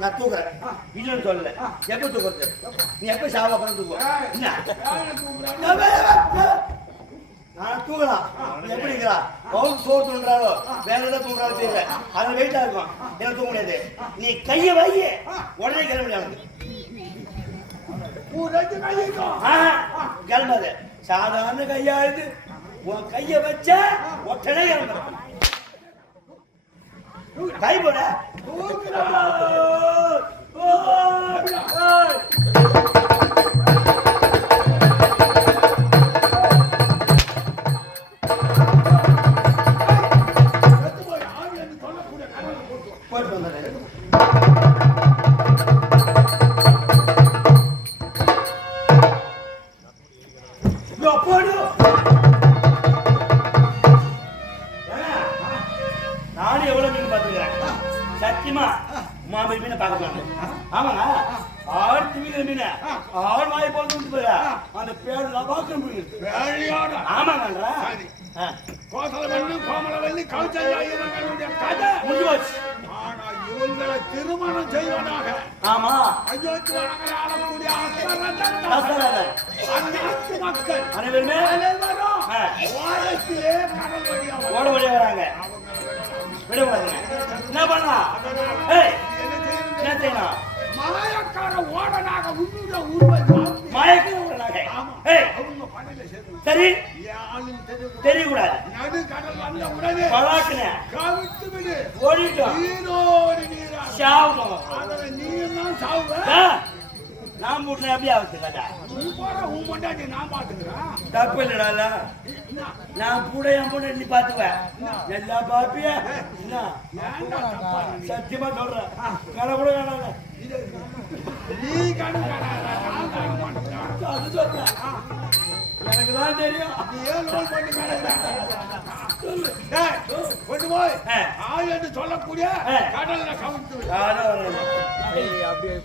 நான் தூக்குறேன் இல்லைன்னு சொல்லல. எப்ப தூக்குறது? நீ எப்ப சாவ அப்புறம் தூக்குவ? நான் தூக்கலாம். எப்படிங்கிறா பவுல் சோறு தூண்டுறாரோ வேற ஏதாவது தூண்டுறாரோ தெரியல. அது வெயிட்டா இருக்கும். எனக்கு தூக்க முடியாது. நீ கைய வை, உடனே கிளம்பி எனக்கு கிளம்பாது. சாதாரண கையாளுது. உன் கைய வச்ச உடனே கிளம்புற. கை போட நானும் எவ்வளவு மீன் பாத்துக்கிறேன். சத்தியமா மாம்பழ மீனை பாக்கலாம். ஆமாங்க, ஆடு மீன் மீன் ஆடு மாய போல போய் அந்த பேடு பாக்க முடியுது. ஆமாங்கன்றா இவங்களை திருமணம் செய்வதாக. ஆமா, மக்கள் அனைவருமே ஓட வழியா வராங்க. விடக்கூடாதுங்க. என்ன பண்ணலாம்? என்ன செய்யலாம்? மாயக்கார ஓடனாக சரி தெரியக்கூடாது. நான் மூட்டேன். எப்படி ஆகுது? தப்பு இல்லடா. நான் கூட என் கூட நீ பாத்துவேன். எல்லா பாப்பிய சத்தியமா சொல்றேன். கடை கூட வேணாங்க. எனக்குதான் தெரியும். கொண்டு போய் ஆள் என்று சொல்லக்கூடிய கடல்ல கவிழ்த்து அப்படியே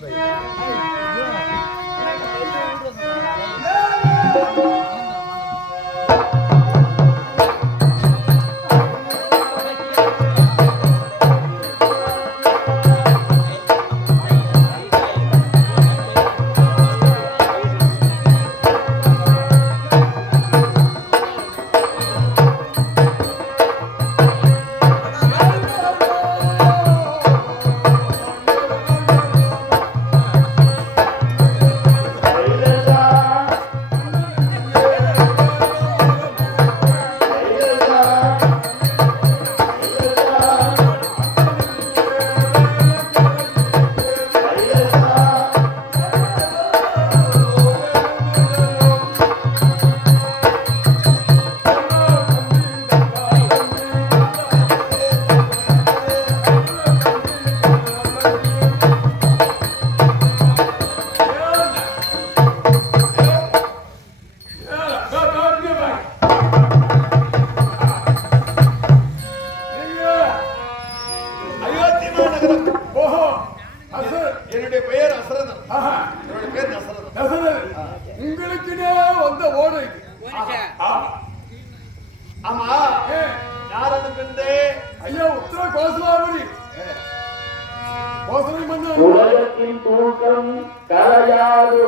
உலகத்தின் தூக்கம் கலையாது.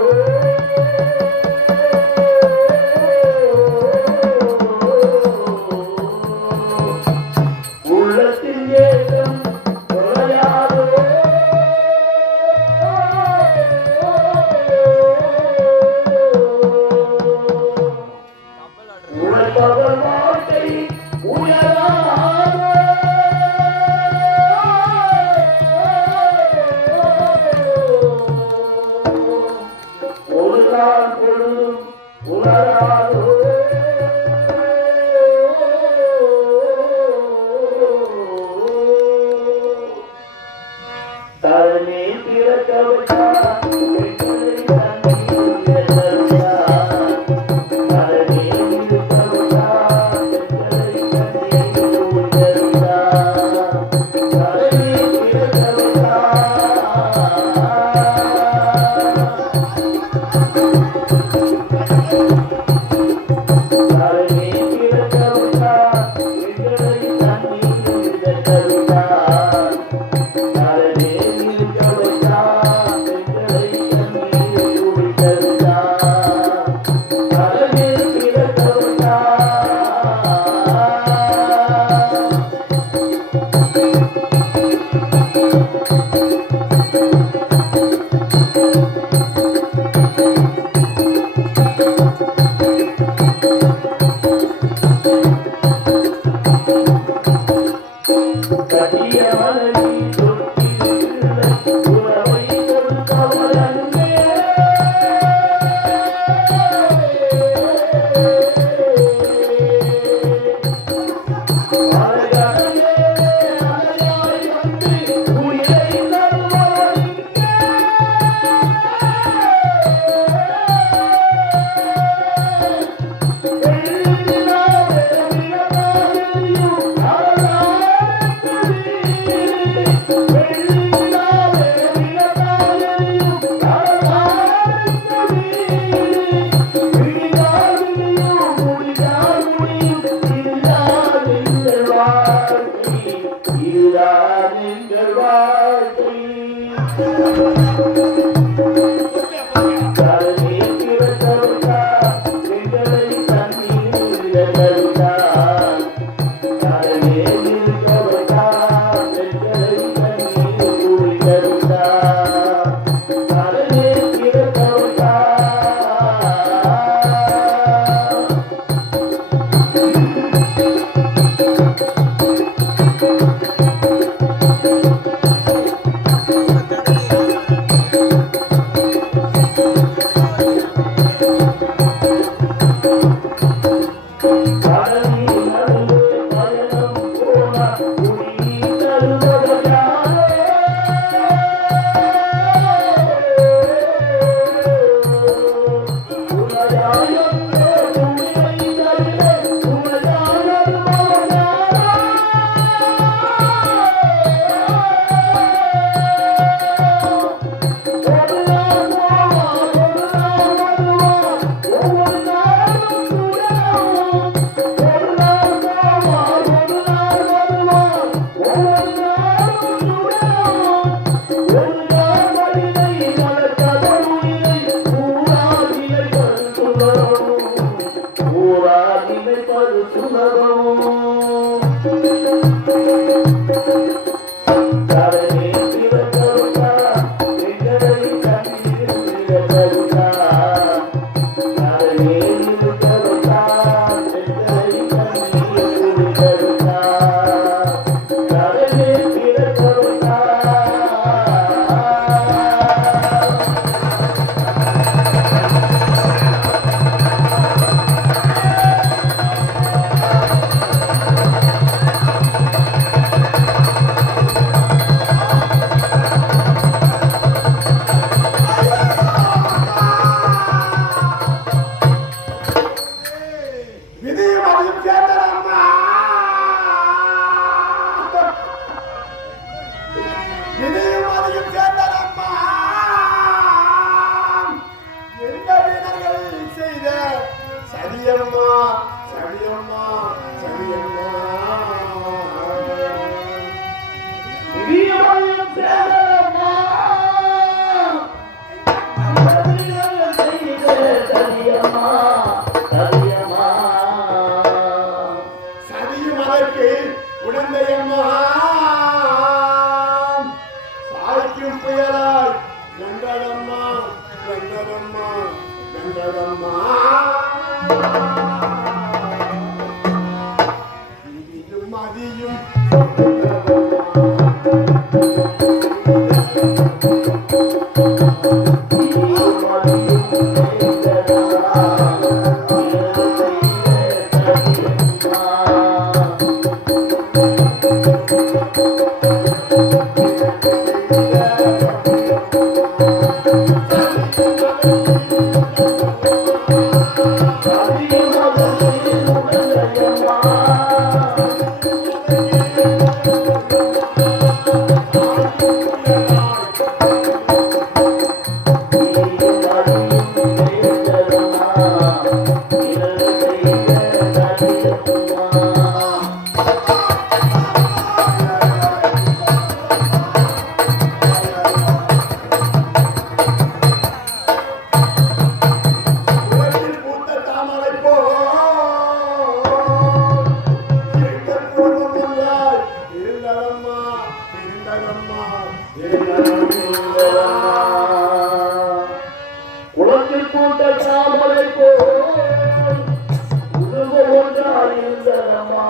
இருந்தலம்மா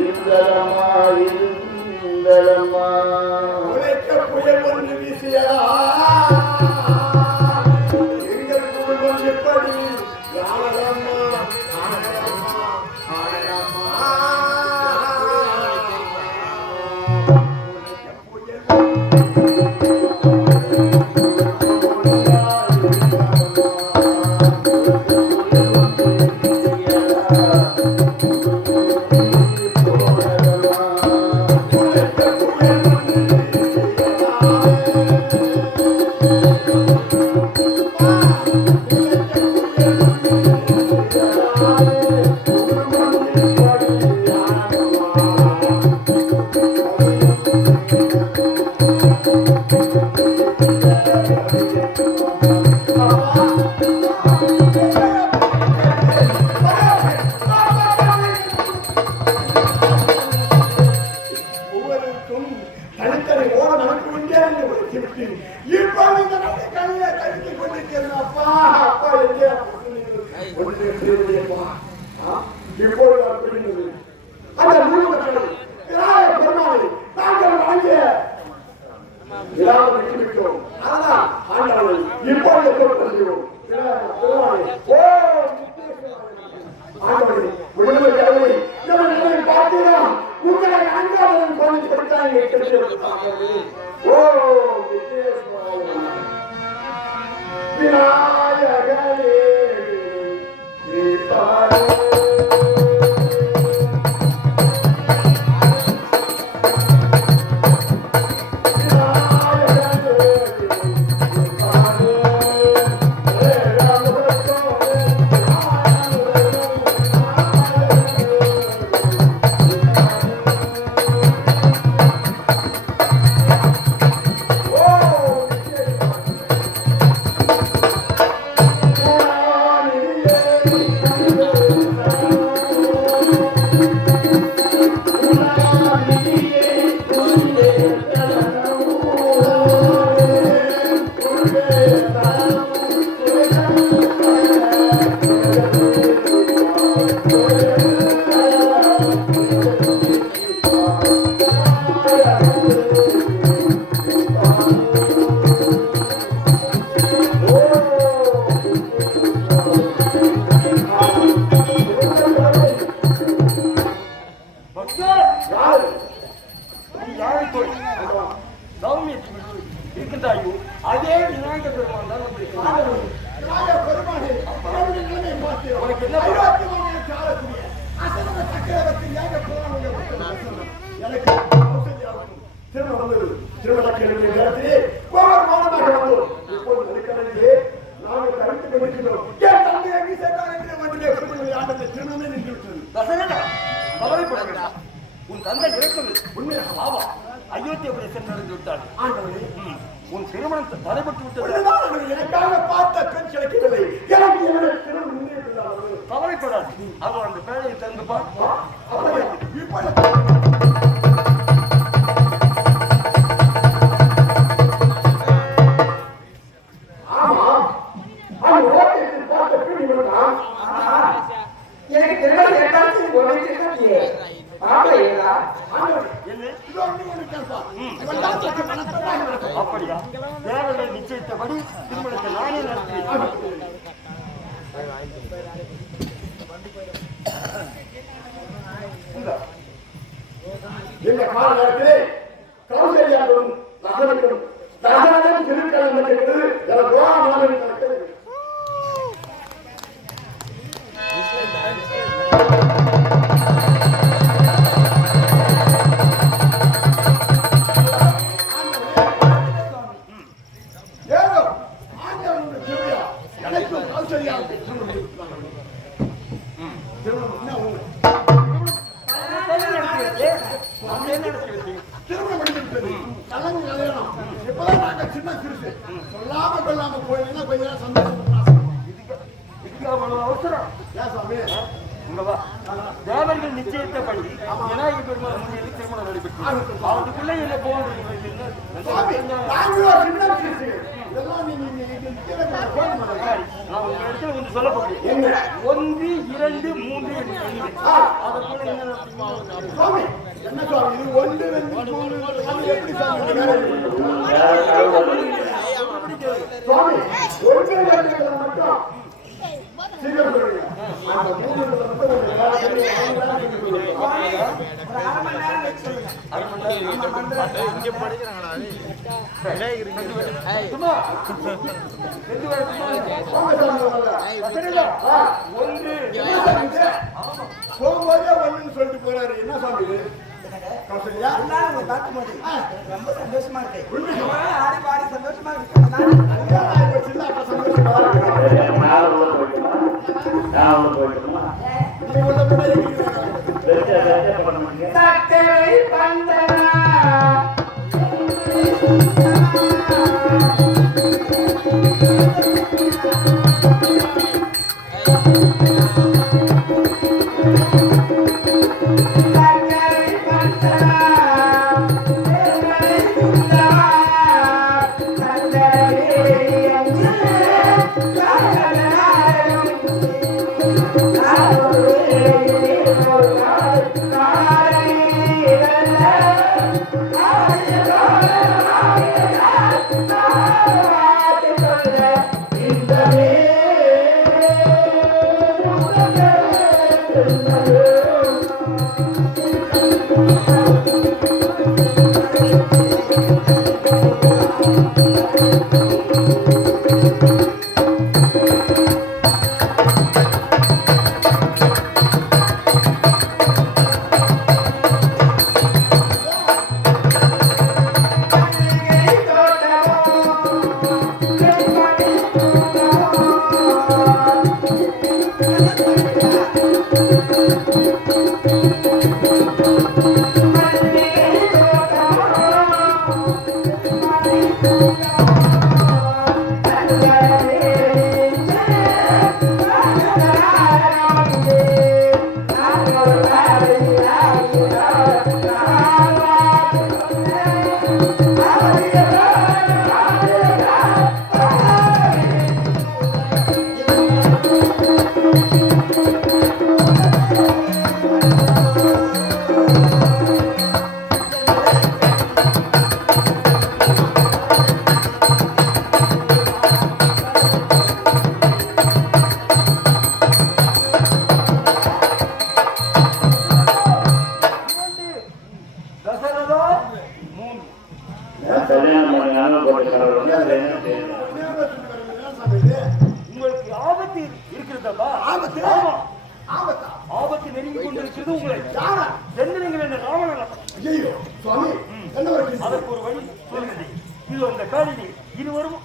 இருந்தலம்மா இருந்தலம்மா உழைக்க புயல் ஒன்று வீசியா எங்கள் குடும்பம் எப்படி ஆனதம்மா ஆனதம்மா ஆனதம்மா உன் தந்தை இறந்தது உண்மையாக ஆவா அயோத்தியாவுடைய சென்று விட்டார். உன் திருமணம் தடைபட்டு விட்டது. எனக்காக பார்த்த பெண் கிடைக்கவில்லை. எனக்கு கவலைப்படாது. அவர் அந்த பேழையை தந்து பார்ப்போம். அப்படியா? தேவதை நிச்சயித்தபடி திருமணத்தை நானே நடத்துவேன். இந்த காலகட்டத்திலே கௌசல்யாவும் நகரங்களும் தகவலும் திருக்கலம் என்று சொல்லவா? தேவர்கள் நிச்சயித்தபடி விநாயகர் பெருமாள் முன்னிலையில் திருமணம் நடைபெற்று அவருக்குள்ளே என்ன போன்றது நான் உங்க இடத்துல ஒன்று சொல்ல போகிறேன். 1, 2, 3 என்று எண்ணுவேன். அதற்குள்ள என்ன என்ன சுவாமி இது 1, 2, 3 எப்படி சுவாமி சுவாமி 1, 2 மட்டும் சீக்கிரம் சொல்லுங்க. அந்த 3 மட்டும் இங்க படிக்கிறாங்கடா போகும்போதே ஒண்ணுன்னு சொல்லிட்டு போறாரு. என்ன சுவாமி இது? ரொம்ப சந்தோஷமா இருக்கு. சந்தோஷமா இருக்கு. உங்களுக்கு ஆபத்து இருக்கிறதா? ஆபத்து ஆபத்தா? ஆபத்து நெருங்கி கொண்டிருக்கிறது உங்களை. எந்த நீங்கள் என்ன ராவணன்? ஐயோ சுவாமி என்ன வருது? அதற்கு ஒரு வழி சொல்லுங்கள். இது அந்த காலில் இருவரும்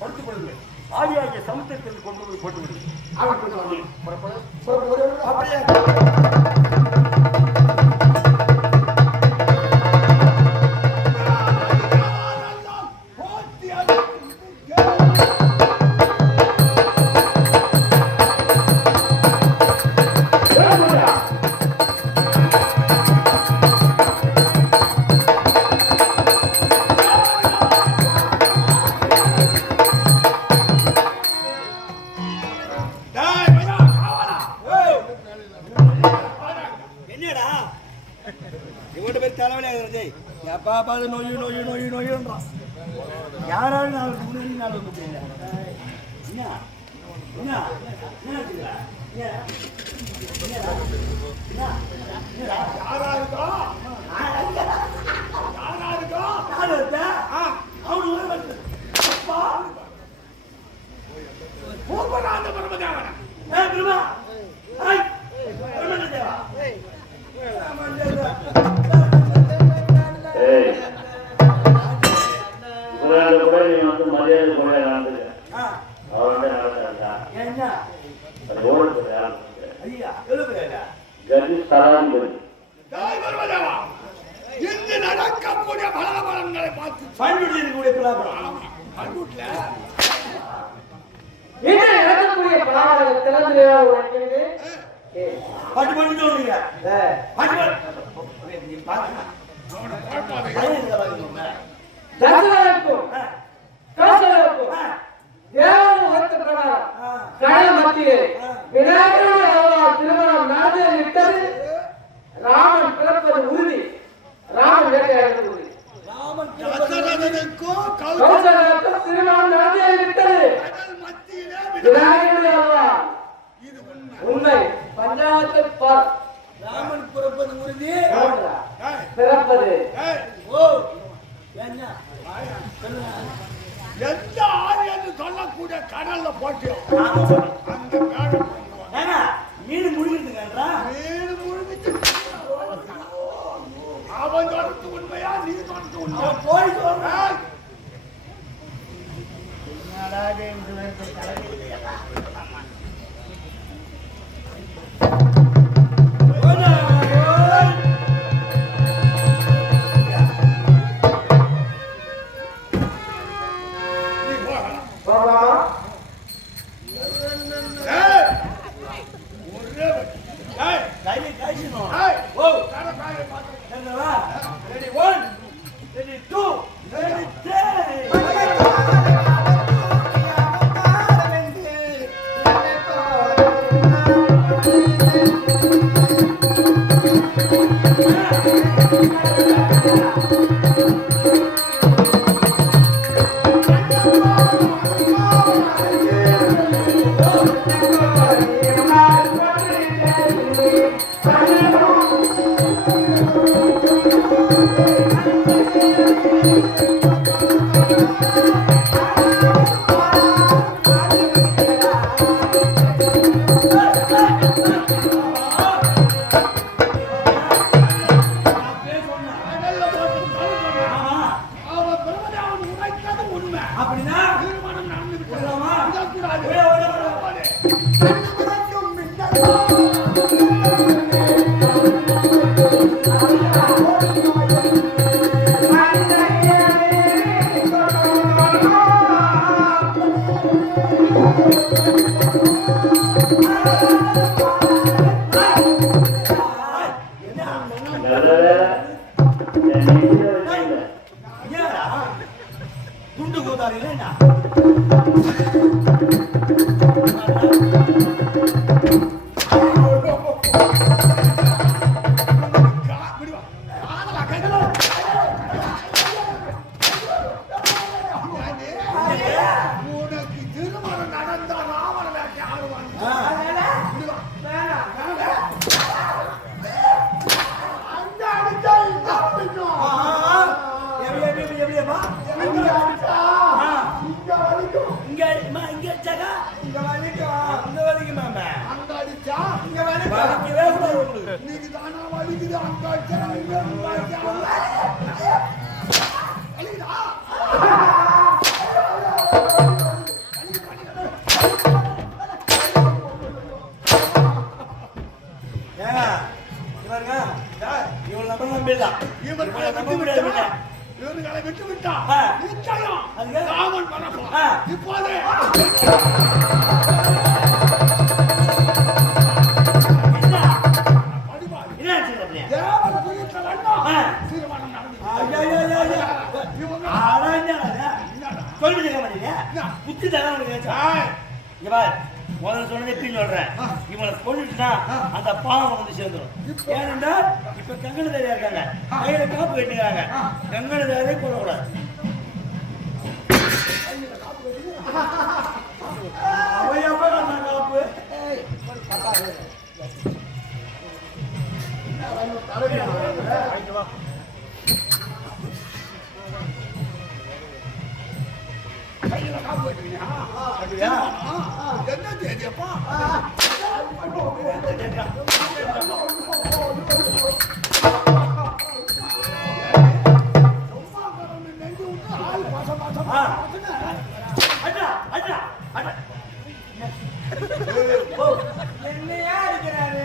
படுத்துக் கொள்ளுங்கள். ஆவியாகிய சமுத்திரத்தில் கொண்டு போய் போட்டு விடுங்கள். அவன் கொண்டு புறப்பட அப்படியே எப்பா பார்த்து நோய் நோய் நோய் நோய்ன்றான். யாராலும் நாளைக்கு முன்னாடி நாள் வந்து தெரியல. என்ன என்ன நடக்கக்கூடிய பலாபலங்களை பார்த்து நடக்கக்கூடிய பலாபலம் திறந்து பட்டு பட்டு சொல்றீங்க பட்டு தசரருக்கும் கௌசலருக்கும் தேவமுகத்து பிரகாரம் கடல் மத்தியே விநாயகருடைய திருமணம் நடந்து விட்டது. ராமன் பிறப்பது உறுதி. ராமன் வேட்டையாடுவது உறுதி. தசரதனுக்கும் கௌசலருக்கும் திருமணம் நடந்து விட்டது. மத்தியிலே விநாயகருடைய இது உண்மை. பஞ்சாங்கத்தை பார். ராமன் பிறப்பது உறுதி. பிறப்பது ஓ என்ன எந்த ஆள் என்று சொல்லக்கூடிய கடல்ல போட்டியோ அந்த ஏன்னா மீன் முழுகிட்டுங்கன்றா மீன் முழுகிட்டு அவன் சொல்றது உண்மையா நீ சொல்றது உண்மையா போய் சொல்ற துண்டு கோதாரி இல்லைன்னா உனக்கு திருமணம் நடந்தா ராவண வேட்டை ஆடுவாங்க அங்க அடிச்சா இங்க பிடிக்கும் எப்படியப்பா இங்க அடிச்சா இங்க வலிக்கும் இங்க அடிச்சாக்கா இங்க வலிக்கும் அங்க வலிக்குமாமா அங்க அடிச்சா இங்க வலிக்கும் வலிக்கவே கூடாது உங்களுக்கு இன்னைக்கு தானா வலிக்குது அங்க அடிச்சா இங்க வலிக்குதா இவன் நம்ம நம்பிடலாம் இவர்களை நம்ப விட்டு முடியாது விட்டா இவர்களை விட்டு விட்டா நிச்சயம் அதுக்கு? ராமன் பரப்பா இப்போதே என்ன ஆச்சு தேவன் குறித்த வேண்டாம் திருமணம் நடந்து புத்தி தர முதல்ல சொன்னதை பின் சொல்றேன் இவனை கொண்டுட்டுனா அந்த பாவம் வந்து சேர்ந்துடும் ஏனென்றால் இப்ப கங்கணதாரியா இருக்காங்க கையில காப்பு கட்டிக்கிறாங்க கங்கணதாரியை கொள்ளக்கூடாது காப்பு என்ன தேதியப்பா என்னையா இருக்கிறாரு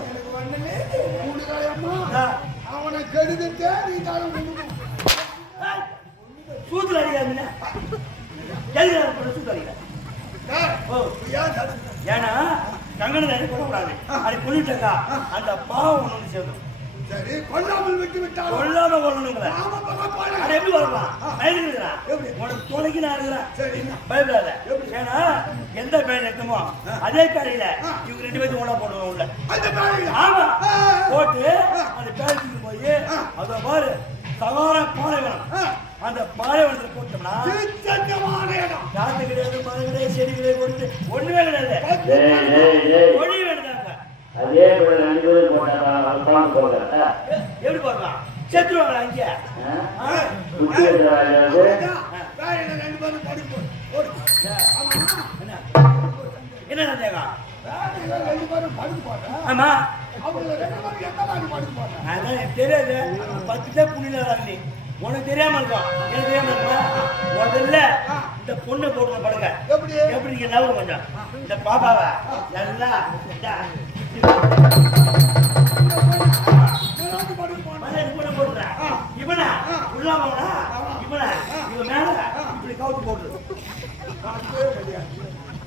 எனக்கு ஒண்ணுமே அவனை கெடுத்துட்டே நீ தான் சூத்துல அடிக்காதுன்னா சூத்துல அடிக்கிறேன் ஏன்னா கங்கண தானே கொல்லக்கூடாது. அதை கொல்லிட்டக்கா அந்த பாவம் ஒண்ணு சேரும். சரி கொல்லாமல் விட்டு விட்டால் கொல்லாம கொல்லணுங்கிற அது எப்படி வரலாம்? எப்படி உனக்கு தொலைக்கு நான் இருக்கிறேன். சரி பயப்படாத. ஏன்னா எந்த பேர் எடுத்தமோ அதே பேரையில இவங்க 2 பேரும் ஒண்ணா போடுவோம் உள்ள. அந்த பேரையில ஆமா போட்டு அந்த பேருக்கு போய் அத பாரு சகார பாலைவனம். அந்த பாலைவனத்துல போட்டோம்னா இடம் காத்து கிடையாது, மரம் கிடையாது, செடி கிடையாது, ஒண்ணுமே கிடையாது. ஒளி வேணுதாங்க. அதே போல 2 பேரும் போட்டாங்க. எப்படி போடலாம்? செத்துருவாங்களா இங்க? பேரையில 2 பேரும் படுத்து போடு. என்ன சந்தேகம்? பேரையில 2 பேரும் படுத்து போடுற. ஆமா அவங்க 2 பேரும் எந்த மாதிரி படுத்து போடுற? அதான் எனக்கு தெரியாது. 10 தான் புண்ணில நீ உனக்கு தெரியாம இருக்கும், எனக்கு தெரியாம இருக்குமா? முதல்ல இந்த பொண்ணை போட்டு படுங்க. எப்படி நீங்க நவரும் கொஞ்சம் இந்த பாப்பாவை நல்லா போட்டுறேன். இவனா உள்ளாமனா இவனை இவன் மேல இப்படி கவுத்து போட்டு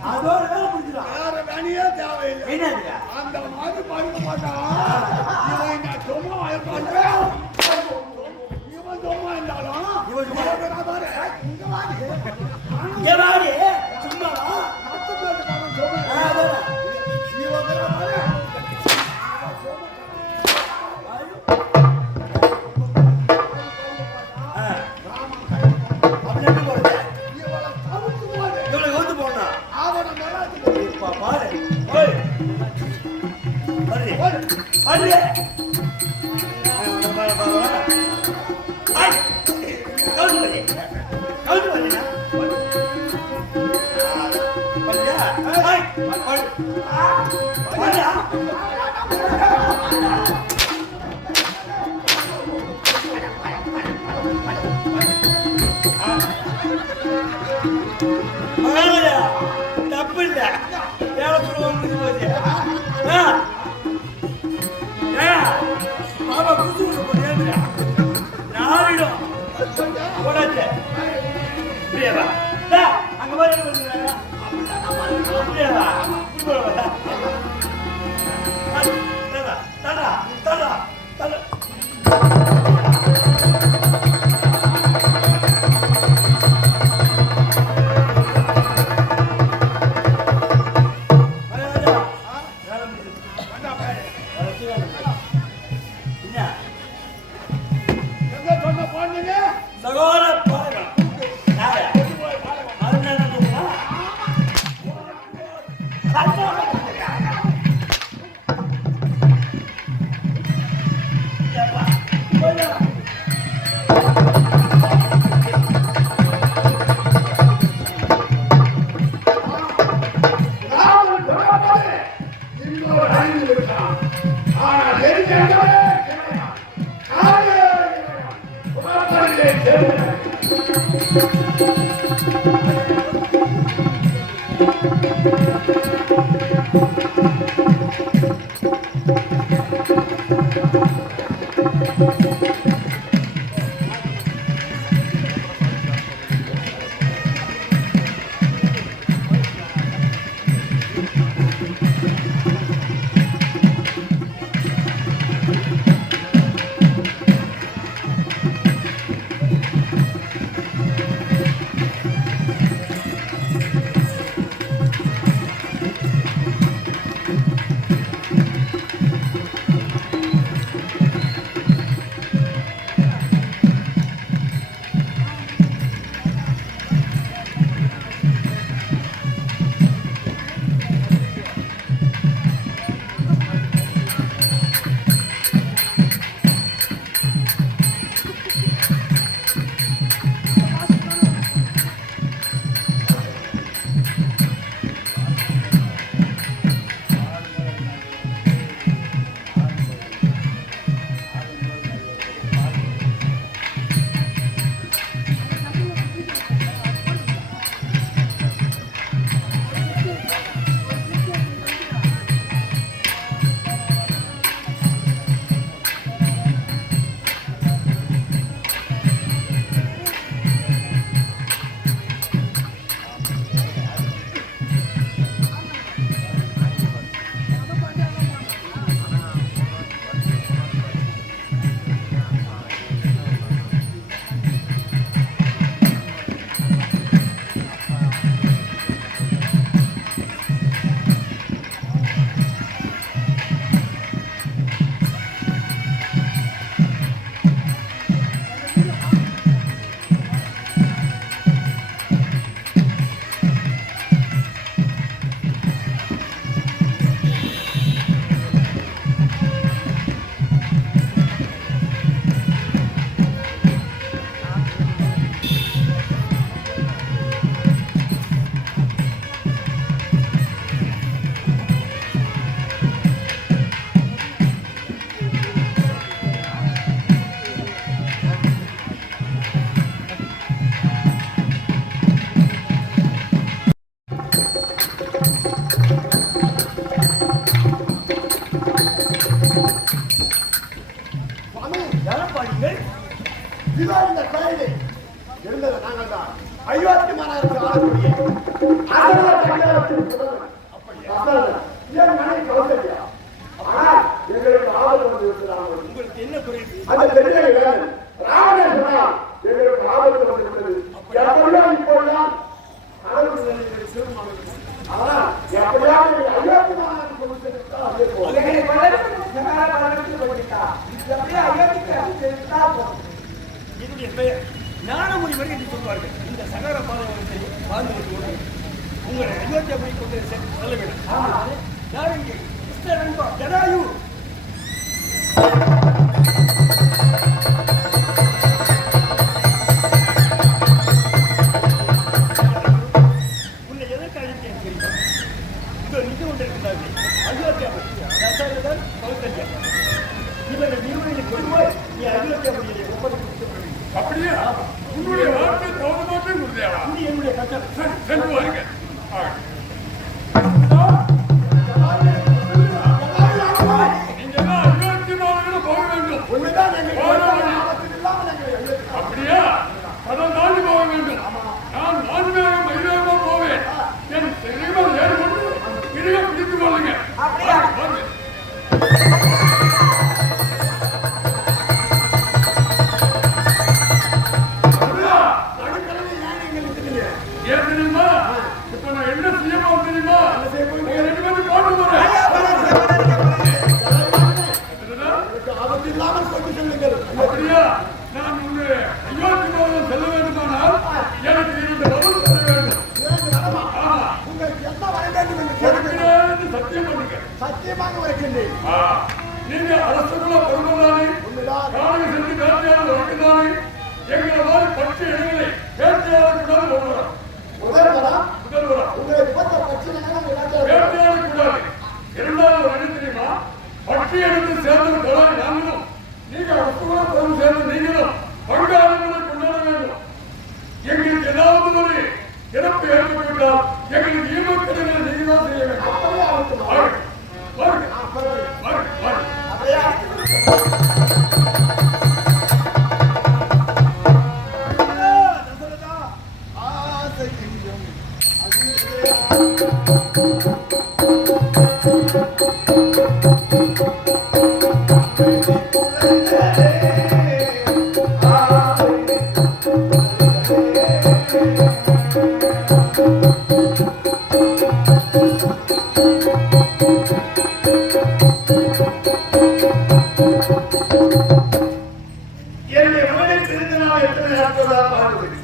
அதோட வேலை பிடிச்சிடும். வேற வேலையே தேவையில்லை. என்னது அந்த மாதிரி படுக்க மாட்டான். இவன் சும்மா பண்றேன். இவன் சும்மா இருந்தாலும் இவன் சும்மா பாரு இங்க வாடி சும்மா தப்பு இல்ல வேலை சொல்லுவாங்க பாபா குசு நாரிடும் போடாச்சு புரியவா அங்க மாதிரி புரியவா தடா தடா தடா சுவாமி, யாரப்பா நீங்கள்? இதோ இந்த கோயிலில் இருந்தது நாங்கள் தான். அயோத்தி மாநகரத்தில் ஆளக்கூடிய அசோக சக்கரவர்த்தியின் புதல்வன். அசோகன். என் மனைவி கௌசல்யா. ஆனால் எங்களுக்கு ஆபத்து வந்து இருக்கிறார்கள். உங்களுக்கு என்ன குறை? அது தெரிய வேணும். ராவணன் சொன்னான், எங்களுக்கு ஆபத்து வந்து விட்டது. எப்படியோ இப்போதான் கடவுள் நிலையில் திருமணம். ஆனால் எப்படியாவது அயோத்தி மாநகரத்தில் கொண்டு சென்றுவிட்டால் அப்படியே போகும். உங்களை வளர்த்து சகார வளர்த்து போயிட்டா. அப்படியே அயோத்திக்கு சென்றா போதும். என்னுடைய பெயர் ஞானமுனிவர் என்று சொல்வார்கள். இந்த சகர பாதவத்தை வாழ்ந்து கொண்டு உங்களை அயோத்தியாபுரி கொண்டு செல்ல வேண்டும். யார் இங்கே? மிஸ்டர் அன்பா ஜடாயு. உன்னை எதற்கு அழைத்தேன் தெரியுமா? இதோ நின்று கொண்டிருக்கிறார்கள் அயோத்தியாபுரி தசரதன் கௌசல்யா. இவர்கள் இருவரையும் கொண்டு போய் நீ அயோத்தியாபுரியை ஒப்படைத்து அப்படியே உன்னுடைய வார்த்தை தோணமாட்டே குருதேவா. இது என்னுடைய கட்டளை. சென்று வாருங்க. நீங்க எல்லாம் அயோத்தி மாநகரம் போக வேண்டும். உண்மைதான் எங்களுக்கு ஆபத்து இல்லாமல் எங்களை அப்படியா? அதை தாண்டி போக வேண்டும். நான் நான்வேகம் மயிலேகமா போவேன். என் தெரியாமல் ஏறிக்கொண்டு இடையே பிடித்துக் கொள்ளுங்க. வாங்க. ஏன் தெரியுமா? இப்ப நான் என்ன செய்ய போறேன் தெரியுமா? உங்க ரெண்டு பேரும் போட்டு போறேன். ஆபத்து இல்லாமல் கொண்டு செல்லுங்கள். அப்படியா? நான் உங்க அயோத்தி மாநகரம் செல்ல வேண்டுமானால் எனக்கு 2 வரவு தர வேண்டும். ஆமா. உங்களுக்கு என்ன வர வேண்டும் என்று கேட்கிறேன். கொடுக்கிறேன்னு சத்தியம் பண்ணுங்க. சத்தியமாக வருகின்றேன். நீங்க அரசுக்குள்ள பொறுப்பதானே? உண்மைதான். காலையில் சென்று வேட்டையாளர் வருகிறானே. எங்களை மாதிரி பச்சை இடங்களை வேட்டையாளர் கூடாது ஒவ்வொரு முதல்வரா முதல்வரா உங்களை பார்த்த பிரச்சனை வேட்டையாளர் கூடாது. இரண்டாவது வழி தெரியுமா? பட்டி எடுத்து சேர்ந்து போராடி நாங்களும் நீங்க அரசுக்குள்ள பொருள் சேர்ந்து நீங்களும் பங்காளிகளை கொண்டாட வேண்டும். எங்களுக்கு ஏதாவது ஒரு இறப்பு ஏற்பட்டுவிட்டால் எங்களுக்கு ஈமக்கடனை நீங்க தான் செய்ய வேண்டும். வாருங்க. வாருங்க. வாருங்க. வாருங்க. என்னுடைய மகனின் திருநாள் எத்தனை நாட்களாக வாழ்ந்தது?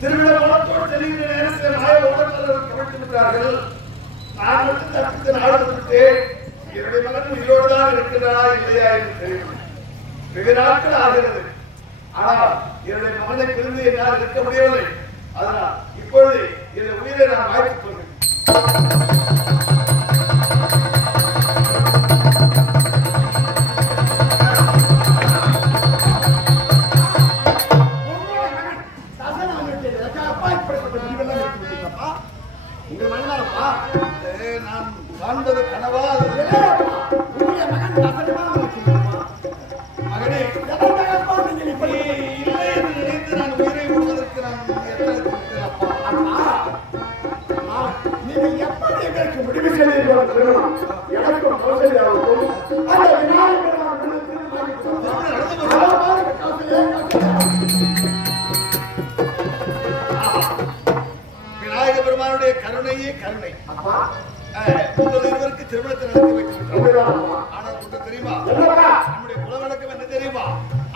திருவிழா வளத்தோடு செல்கின்ற நேரத்தில் நாய ஓட்டத்தில் கவிழ்த்திருக்கிறார்கள். நான் மட்டும் தப்பித்து நாடு விட்டேன். என்னுடைய மகன் உயிரோடு தான் இருக்கிறதா இல்லையா என்று தெரியும். வெகு நாட்கள் ஆகிறது. ஆனால் என்னுடைய மகனை பிரிந்து என்னால் இருக்க முடியவில்லை. அதனால் இப்பொழுது இந்த உயிரை நான் வாய்த்துக் கொள்கிறேன். உங்கள் மகனாரப்பா நான் காண்பது கனவா? உங்களுடைய மகன் தசரமாக இருக்கிறாரா? மகனே, எதற்காகப்பா நீங்கள் இப்படி இல்லை என்று நினைத்து நான் உயிரை விடுவதற்கு நான் எத்தனை துடிக்கிறேன் அப்பா. நீங்கள் எப்படி எங்களுக்கு முடிவு செய்தீர்கள் தெரியுமா? எனக்கும் கௌசல்யாவுக்கும் அந்த விநாயகர் விநாயக பெருமானுடைய கருணையே கருணை. உங்கள் இருவருக்கு திருமணத்தை நடத்தி வைத்திருக்கிறோம். ஆனால் ஒன்று தெரியுமா? நம்முடைய குலவழக்கம் என்ன தெரியுமா?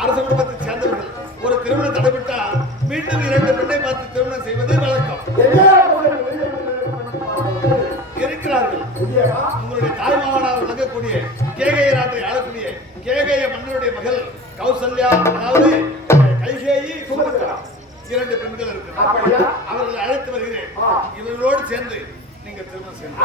அரச குடும்பத்தை சேர்ந்தவர்கள் ஒரு திருமணம் தடைபட்டால் மீண்டும் 2 பெண்ணை பார்த்து திருமணம் செய்வது வழக்கம். இருக்கிறார்கள். உங்களுடைய தாய்மாமனாக விளங்கக்கூடிய கேகய நாட்டை ஆளக்கூடிய கேகய மன்னருடைய மகள் கௌசல்யா, அதாவது கைகேயி, சுபத்ரா, 2 பெண்கள் இருக்கிறார்கள். அவர்களை அழைத்து வருகிறேன். இவர்களோடு சேர்ந்து நீங்க திருமணம் செய்யணும்.